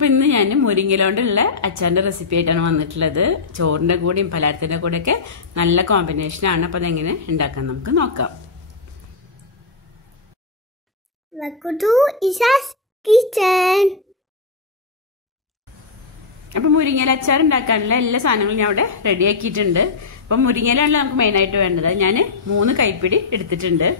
അപ്പോൾ ഇന്ന് ഞാൻ മുരിങ്ങയില കൊണ്ടുള്ള അച്ചാറിന്റെ റെസിപ്പി ആയിട്ടാണ് വന്നിട്ടുള്ളത്. ചോറിന്റെ കൂടെയും പലഹാരത്തിന്റെ കൂടെയൊക്കെ നല്ല കോമ്പിനേഷൻ ആണ്. അപ്പോൾ അതെങ്ങനെ ഉണ്ടാക്കാൻ നമുക്ക് നോക്കാം. അപ്പോൾ മുരിങ്ങയില അച്ചാർ ഉണ്ടാക്കാനുള്ള എല്ലാ സാധനങ്ങളും ഞാൻ ഇവിടെ റെഡിയാക്കിയിട്ടുണ്ട്. അപ്പം മുരിങ്ങയിലാണ് നമുക്ക് മെയിനായിട്ട് വേണ്ടത്. ഞാൻ 3 കൈപ്പിടി എടുത്തിട്ടുണ്ട്.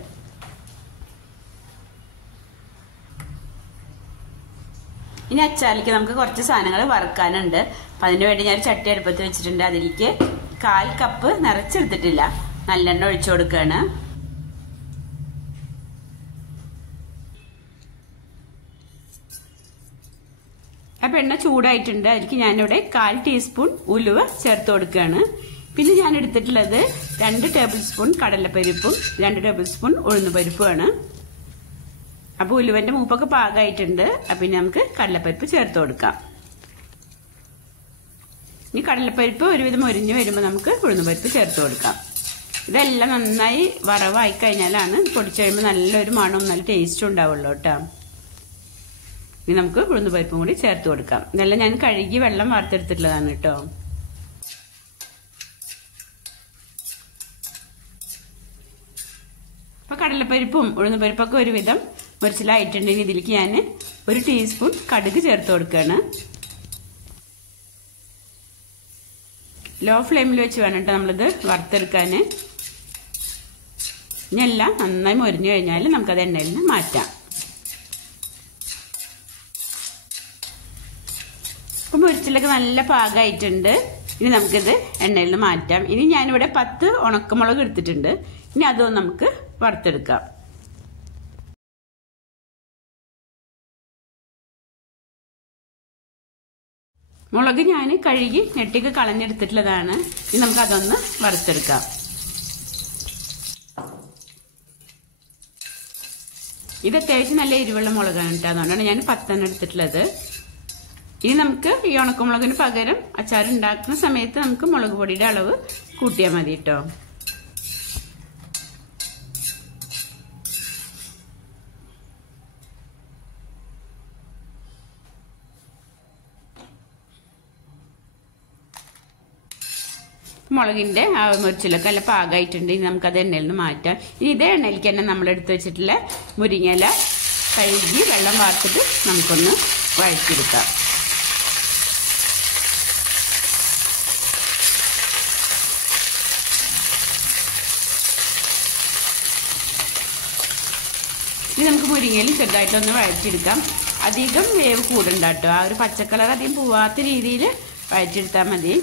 ഇനി അച്ചാറിലേക്ക് നമുക്ക് കുറച്ച് സാധനങ്ങൾ വറുക്കാനുണ്ട്. അപ്പം അതിന് വേണ്ടി ഞാൻ ചട്ടി അടുപ്പത്ത് വെച്ചിട്ടുണ്ട്. അതിലേക്ക് 1/4 കപ്പ് നിറച്ചെടുത്തിട്ടില്ല, നല്ലെണ്ണ ഒഴിച്ചു കൊടുക്കുകയാണ്. അപ്പം എണ്ണ ചൂടായിട്ടുണ്ട്. അതിലേക്ക് ഞാനിവിടെ 1/4 ടീസ്പൂൺ ഉലുവ ചേർത്ത് കൊടുക്കുകയാണ്. പിന്നെ ഞാൻ എടുത്തിട്ടുള്ളത് 2 ടേബിൾ സ്പൂൺ കടലപ്പരിപ്പും 2 ടേബിൾ സ്പൂൺ ഉഴുന്നുപരിപ്പുമാണ്. അപ്പോൾ ഉലുവന്റെ മൂപ്പൊക്കെ പാകമായിട്ടുണ്ട്. അപ്പം ഇനി നമുക്ക് കടലപ്പരിപ്പ് ചേർത്ത് കൊടുക്കാം. ഇനി കടലപ്പരിപ്പ് ഒരുവിധം മൊരിഞ്ഞ് വരുമ്പോൾ നമുക്ക് ഉഴുന്നുപരിപ്പ് ചേർത്ത് കൊടുക്കാം. ഇതെല്ലാം നന്നായി വറവായി കഴിഞ്ഞാലാണ് പൊടിച്ചു കഴിയുമ്പോൾ നല്ലൊരു മണവും നല്ല ടേസ്റ്റും ഉണ്ടാവുള്ളൂ കേട്ടോ. ഇനി നമുക്ക് ഉഴുന്നുപരിപ്പും കൂടി ചേർത്ത് കൊടുക്കാം. ഇതെല്ലാം ഞാൻ കഴുകി വെള്ളം വാർത്തെടുത്തിട്ടുള്ളതാണ് കേട്ടോ. അപ്പോൾ കടലപ്പരിപ്പും ഉഴുന്നുപരിപ്പൊക്കെ ഒരുവിധം മുറിച്ചിലായിട്ടുണ്ടെങ്കിൽ ഇതിലേക്ക് ഞാൻ 1 ടീസ്പൂൺ കടുക് ചേർത്ത് കൊടുക്കുകയാണ്. ലോ ഫ്ലെയിമിൽ വെച്ച് വേണം കേട്ടോ നമ്മളിത് വറുത്തെടുക്കാൻ. ഇനി എല്ലാം നന്നായി മൊരിഞ്ഞു കഴിഞ്ഞാൽ നമുക്കത് എണ്ണയിൽ നിന്ന് മാറ്റാം. അപ്പം മുരിച്ചിലൊക്കെ നല്ല പാകമായിട്ടുണ്ട്. ഇനി നമുക്കിത് എണ്ണയിൽ നിന്ന് മാറ്റാം. ഇനി ഞാനിവിടെ 10 ഉണക്കമുളക് എടുത്തിട്ടുണ്ട്. ഇനി അതൊന്ന് നമുക്ക് വറുത്തെടുക്കാം. മുളക് ഞാൻ കഴുകി നെട്ടിക്ക് കളഞ്ഞെടുത്തിട്ടുള്ളതാണ്. ഇനി നമുക്ക് അതൊന്ന് വറുത്തെടുക്കാം. ഇത് അത്യാവശ്യം നല്ല എരിവുള്ള മുളകാണ് കേട്ടോ. അതുകൊണ്ടാണ് ഞാൻ 10 എടുത്തിട്ടുള്ളത്. ഇനി നമുക്ക് ഈ ഉണക്കമുളകിന് പകരം അച്ചാർ ഉണ്ടാക്കുന്ന സമയത്ത് നമുക്ക് മുളക് പൊടിയുടെ അളവ് കൂട്ടിയാൽ മതി കേട്ടോ. മുളകിന്റെ ആ മുറിച്ചിലൊക്കെ നല്ല പാകമായിട്ടുണ്ട്. ഇനി നമുക്കത് എണ്ണയിൽ നിന്ന് മാറ്റാം. ഇനി ഇതേ എണ്ണയിലേക്ക് തന്നെ നമ്മൾ എടുത്ത് വെച്ചിട്ടുള്ള മുരിങ്ങയില കഴുകി വെള്ളം വാർത്തിട്ട് നമുക്കൊന്ന് വഴറ്റിയെടുക്കാം. ഇനി നമുക്ക് മുരിങ്ങയിലും ചെറുതായിട്ടൊന്ന് വഴറ്റിയെടുക്കാം. അധികം വേവ് കൂടണ്ട കേട്ടോ. ആ ഒരു പച്ചക്കളർ അധികം പോവാത്ത രീതിയിൽ വഴറ്റിയെടുത്താൽ മതി.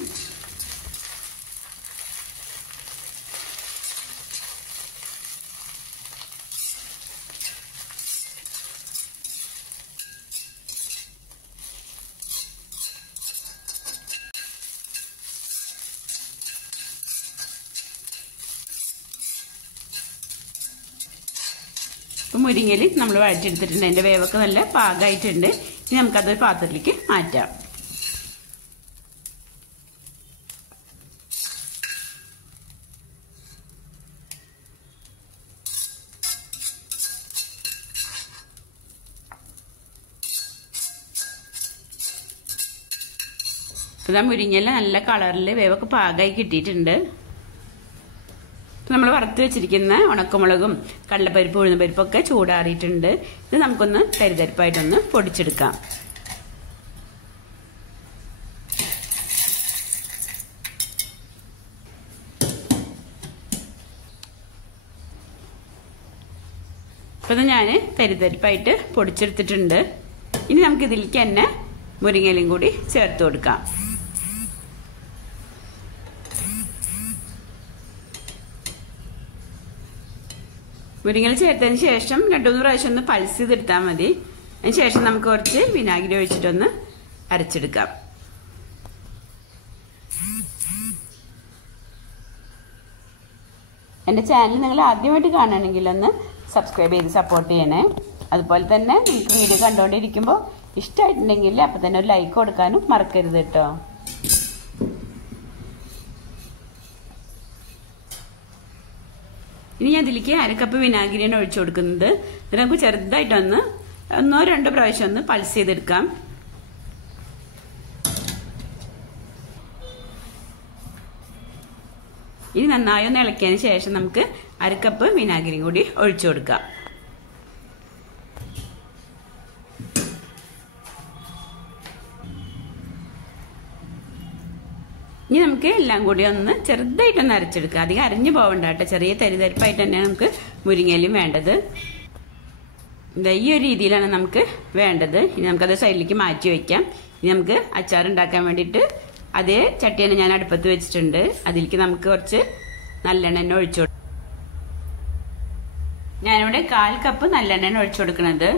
അപ്പം മുരിങ്ങയിൽ നമ്മൾ വഴറ്റിയെടുത്തിട്ടുണ്ട്. അതിൻ്റെ വേവൊക്കെ നല്ല പാകമായിട്ടുണ്ട്. ഇനി നമുക്കതൊരു പാത്രത്തിലേക്ക് മാറ്റാം. ഇപ്പം മുരിങ്ങയില നല്ല കളറിൽ വേവൊക്കെ പാകമായി കിട്ടിയിട്ടുണ്ട്. നമ്മൾ വറുത്ത് വെച്ചിരിക്കുന്ന ഉണക്കമുളകും കടലപ്പരിപ്പ് ഉഴുന്നുപരിപ്പൊക്കെ ചൂടാറിയിട്ടുണ്ട്. ഇത് നമുക്കൊന്ന് തരിതരിപ്പായിട്ടൊന്ന് പൊടിച്ചെടുക്കാം. അപ്പം ഞാൻ തരിതരിപ്പായിട്ട് പൊടിച്ചെടുത്തിട്ടുണ്ട്. ഇനി നമുക്കിതിലേക്ക് തന്നെ മുരിങ്ങയിലയും കൂടി ചേർത്ത് കൊടുക്കാം. മുരിങ്ങയില ചേർത്തതിന് ശേഷം 2-3 പ്രാവശ്യം ഒന്ന് പൾസ് ചെയ്തെടുത്താൽ മതി. അതിന് ശേഷം നമുക്ക് കുറച്ച് വിനാഗിരി ഒഴിച്ചിട്ടൊന്ന് അരച്ചെടുക്കാം. എൻ്റെ ചാനൽ നിങ്ങൾ ആദ്യമായിട്ട് കാണുകയാണെങ്കിൽ ഒന്ന് സബ്സ്ക്രൈബ് ചെയ്ത് സപ്പോർട്ട് ചെയ്യണേ. അതുപോലെ തന്നെ നിങ്ങൾക്ക് വീഡിയോ കണ്ടുകൊണ്ടിരിക്കുമ്പോൾ ഇഷ്ടമായിട്ടുണ്ടെങ്കിൽ അപ്പം തന്നെ ഒരു ലൈക്ക് കൊടുക്കാനും മറക്കരുത് കേട്ടോ. ഇനി ഞാൻ ഇതിലേക്ക് 1/2 കപ്പ് വിനാഗിരിയാണ് ഒഴിച്ചു കൊടുക്കുന്നത്. ഇത് നമുക്ക് ചെറുതായിട്ടൊന്ന് 1-2 പ്രാവശ്യം ഒന്ന് പൾസ് ചെയ്തെടുക്കാം. ഇനി നന്നായി ഒന്ന് ഇളക്കിയതിന് ശേഷം നമുക്ക് 1/2 കപ്പ് വിനാഗിരിയും കൂടി ഒഴിച്ചു കൊടുക്കാം. ഇനി നമുക്ക് എല്ലാം കൂടി ഒന്ന് ചെറുതായിട്ടൊന്ന് അരച്ചെടുക്കാം. അധികം അരഞ്ഞു പോകണ്ട കേട്ടോ. ചെറിയ തരിതരിപ്പായിട്ട് തന്നെയാണ് നമുക്ക് മുരിങ്ങയിലും വേണ്ടത്. ഈ ഒരു രീതിയിലാണ് നമുക്ക് വേണ്ടത്. ഇനി നമുക്കത് സൈഡിലേക്ക് മാറ്റി വയ്ക്കാം. ഇനി നമുക്ക് അച്ചാർ ഉണ്ടാക്കാൻ വേണ്ടിയിട്ട് അതേ ചട്ടിയാണ് ഞാൻ അടുപ്പത്ത് വെച്ചിട്ടുണ്ട്. അതിലേക്ക് നമുക്ക് കുറച്ച് നല്ലെണ്ണ ഒഴിച്ചു കൊടുക്കാം. ഞാനിവിടെ 1/4 കപ്പ് നല്ലെണ്ണ ഒഴിച്ചു കൊടുക്കുന്നത്.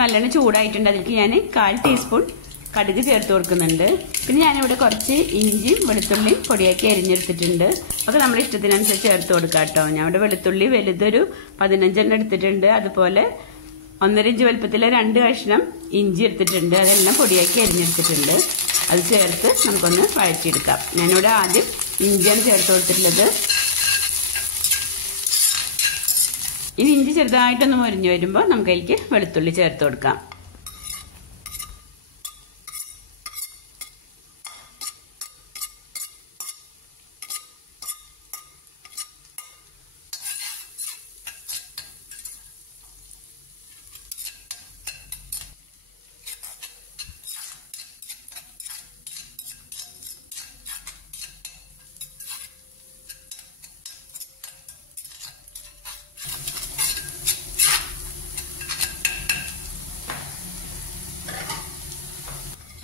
നല്ലെണ്ണ ചൂടായിട്ടുണ്ട്. അതിലേക്ക് ഞാൻ 1/4 ടീസ്പൂൺ കടുക് ചേർത്ത് കൊടുക്കുന്നുണ്ട്. പിന്നെ ഞാനിവിടെ കുറച്ച് ഇഞ്ചിയും വെളുത്തുള്ളിയും പൊടിയാക്കി അരിഞ്ഞെടുത്തിട്ടുണ്ട്. അതൊക്കെ നമ്മുടെ ഇഷ്ടത്തിനനുസരിച്ച് ചേർത്ത് കൊടുക്കാം കേട്ടോ. ഞാൻ ഇവിടെ വെളുത്തുള്ളി വലുതൊരു 15 എണ്ണം എടുത്തിട്ടുണ്ട്. അതുപോലെ 1.5 ഇഞ്ച് വലുപ്പത്തിലെ 2 കഷ്ണം ഇഞ്ചി എടുത്തിട്ടുണ്ട്. അതെല്ലാം പൊടിയാക്കി അരിഞ്ഞെടുത്തിട്ടുണ്ട്. അത് ചേർത്ത് നമുക്കൊന്ന് വഴറ്റിയെടുക്കാം. ഞാനിവിടെ ആദ്യം ഇഞ്ചിയാണ് ചേർത്ത് കൊടുത്തിട്ടുള്ളത്. ഇനി ഇഞ്ചി ചെറുതായിട്ടൊന്ന് മൊരിഞ്ഞു വരുമ്പോൾ നമുക്കതിലേക്ക് വെളുത്തുള്ളി ചേർത്ത് കൊടുക്കാം.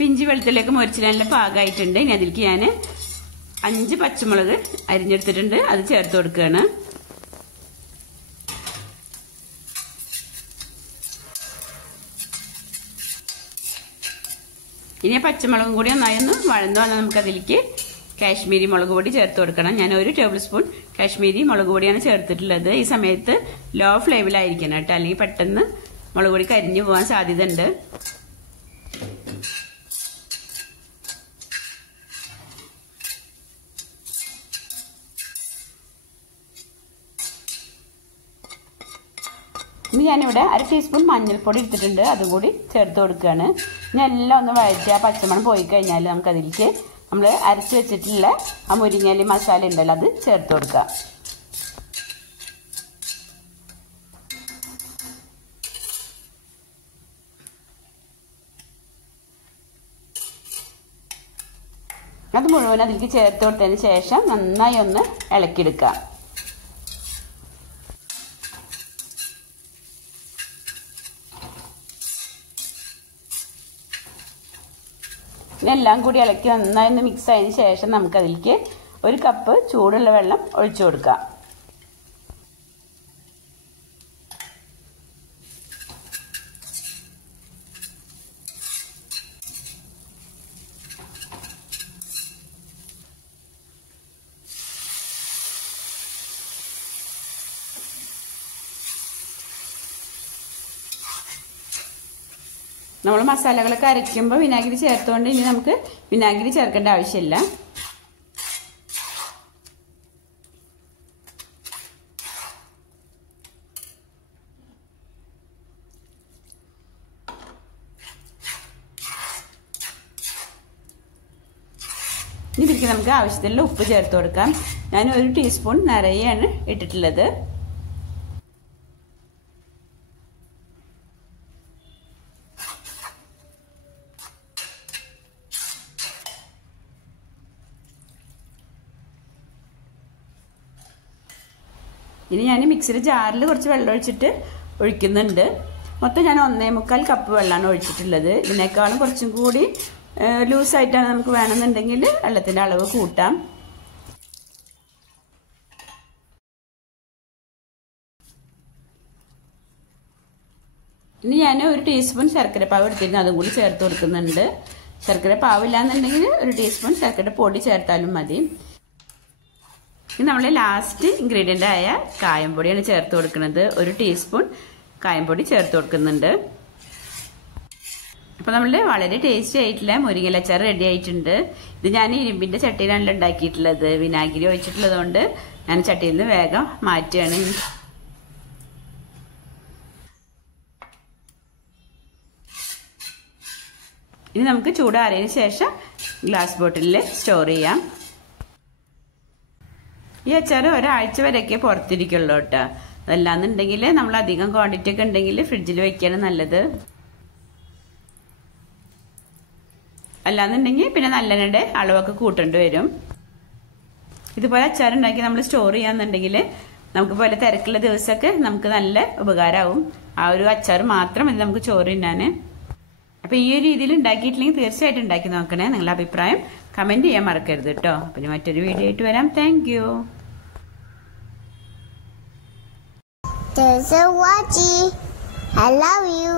ഇഞ്ചി വെളുത്തുള്ളിയൊക്കെ മുറിച്ച് നല്ല പാകമായിട്ടുണ്ട്. ഇനി അതിലേക്ക് ഞാൻ 5 പച്ചമുളക് അരിഞ്ഞെടുത്തിട്ടുണ്ട്. അത് ചേർത്ത് കൊടുക്കുകയാണ്. ഇനി പച്ചമുളകും കൂടി നന്നായി ഒന്ന് വഴന്നു വന്നാൽ നമുക്ക് അതിലേക്ക് കാശ്മീരി മുളക് പൊടി ചേർത്ത് കൊടുക്കണം. ഞാൻ 1 ടേബിൾ സ്പൂൺ കാശ്മീരി മുളക് പൊടിയാണ് ചേർത്തിട്ടുള്ളത്. ഈ സമയത്ത് ലോ ഫ്ലെയിമിലായിരിക്കണം കേട്ടോ, അല്ലെങ്കിൽ പെട്ടെന്ന് മുളക് പൊടി കരിഞ്ഞു പോകാൻ സാധ്യത ഉണ്ട്. ഇനി ഞാനിവിടെ 1 ടീസ്പൂൺ മഞ്ഞൾപ്പൊടി എടുത്തിട്ടുണ്ട്. അതും കൂടി ചേർത്ത് കൊടുക്കുകയാണ്. ഇനി എല്ലാം ഒന്ന് വഴറ്റി ആ പച്ചമണം പോയി കഴിഞ്ഞാൽ നമുക്ക് അതിലേക്ക് നമ്മൾ അരച്ച് വെച്ചിട്ടുള്ള ആ മുരിങ്ങയില മസാല ഉണ്ടല്ലോ അത് ചേർത്ത് കൊടുക്കാം. അത് മുഴുവൻ അതിലേക്ക് ചേർത്ത് കൊടുത്തതിന് ശേഷം നന്നായി ഒന്ന് ഇളക്കിയെടുക്കാം. എല്ലാം കൂടി ഇളക്കി നന്നായി ഒന്ന് മിക്സ് ആയതിനു ശേഷം നമുക്കതിലേക്ക് 1 കപ്പ് ചൂടുള്ള വെള്ളം ഒഴിച്ചു കൊടുക്കാം. നമ്മൾ മസാലകളൊക്കെ അരയ്ക്കുമ്പോൾ വിനാഗിരി ചേർത്തുകൊണ്ട് ഇനി നമുക്ക് വിനാഗിരി ചേർക്കേണ്ട ആവശ്യമില്ല. ഇതിലേക്ക് നമുക്ക് ആവശ്യത്തിലുള്ള ഉപ്പ് ചേർത്ത് കൊടുക്കാം. ഞാൻ 1 ടീസ്പൂൺ നിറയെയാണ് ഇട്ടിട്ടുള്ളത്. ഇനി ഞാൻ മിക്സിയുടെ ജാറിൽ കുറച്ച് വെള്ളം ഒഴിച്ചിട്ട് ഒഴിക്കുന്നുണ്ട്. മൊത്തം ഞാൻ 1.25 കപ്പ് വെള്ളമാണ് ഒഴിച്ചിട്ടുള്ളത്. ഇതിനേക്കാളും കുറച്ചും കൂടി ലൂസായിട്ടാണ് നമുക്ക് വേണമെന്നുണ്ടെങ്കിൽ വെള്ളത്തിൻ്റെ അളവ് കൂട്ടാം. ഇനി ഞാൻ 1 ടീസ്പൂൺ ശർക്കര പാവ് എടുത്തിരുന്നു. അതും കൂടി ചേർത്ത് കൊടുക്കുന്നുണ്ട്. ശർക്കര പാവില്ലാന്നുണ്ടെങ്കിൽ 1 ടീസ്പൂൺ ശർക്കര പൊടി ചേർത്താലും മതി. ഇനി നമ്മൾ ലാസ്റ്റ് ഇൻഗ്രീഡിയൻ്റ് ആയ കായംപൊടിയാണ് ചേർത്ത് കൊടുക്കുന്നത്. 1 ടീസ്പൂൺ കായംപൊടി ചേർത്ത് കൊടുക്കുന്നുണ്ട്. അപ്പോൾ നമ്മളുടെ വളരെ ടേസ്റ്റി ആയിട്ടുള്ള മുരിങ്ങയില അച്ചാർ റെഡി ആയിട്ടുണ്ട്. ഇത് ഞാൻ ഇരുമ്പിൻ്റെ ചട്ടിയിലാണല്ലോ ഉണ്ടാക്കിയിട്ടുള്ളത്. വിനാഗിരി ഒഴിച്ചിട്ടുള്ളത് കൊണ്ട് ഞാൻ ചട്ടിയിൽ നിന്ന് വേഗം മാറ്റുകയാണ്. ഇനി നമുക്ക് ചൂടാറിയതിന് ശേഷം ഗ്ലാസ് ബോട്ടിലിൽ സ്റ്റോർ ചെയ്യാം. ഈ അച്ചാർ ഒരാഴ്ച വരെയൊക്കെ പുറത്തിരിക്കുള്ളൂ കേട്ടോ. അതല്ലാന്നുണ്ടെങ്കിൽ നമ്മൾ അധികം ക്വാണ്ടിറ്റി ഒക്കെ ഉണ്ടെങ്കിൽ ഫ്രിഡ്ജിൽ വെക്കാണ് നല്ലത്. അല്ലാന്നുണ്ടെങ്കിൽ പിന്നെ നല്ലെണ്ണയുടെ അളവൊക്കെ കൂട്ടേണ്ടി വരും. ഇതുപോലെ അച്ചാറുണ്ടാക്കി നമ്മൾ സ്റ്റോർ ചെയ്യാന്നുണ്ടെങ്കിൽ നമുക്ക് പോലെ തിരക്കുള്ള ദിവസമൊക്കെ നമുക്ക് നല്ല ഉപകാരമാവും. ആ ഒരു അച്ചാർ മാത്രം മതി നമുക്ക് ചോറ് തിന്നാന്. അപ്പൊ ഈ ഒരു രീതിയിൽ ഉണ്ടാക്കിയിട്ടില്ലെങ്കിൽ തീർച്ചയായിട്ടും ഉണ്ടാക്കി നോക്കണേ. നിങ്ങളുടെ അഭിപ്രായം കമന്റ് ചെയ്യാൻ മറക്കരുത് കേട്ടോ. പിന്നെ മറ്റൊരു വീഡിയോ ആയിട്ട് വരാം. Thank you. Thanks for watching. I love you.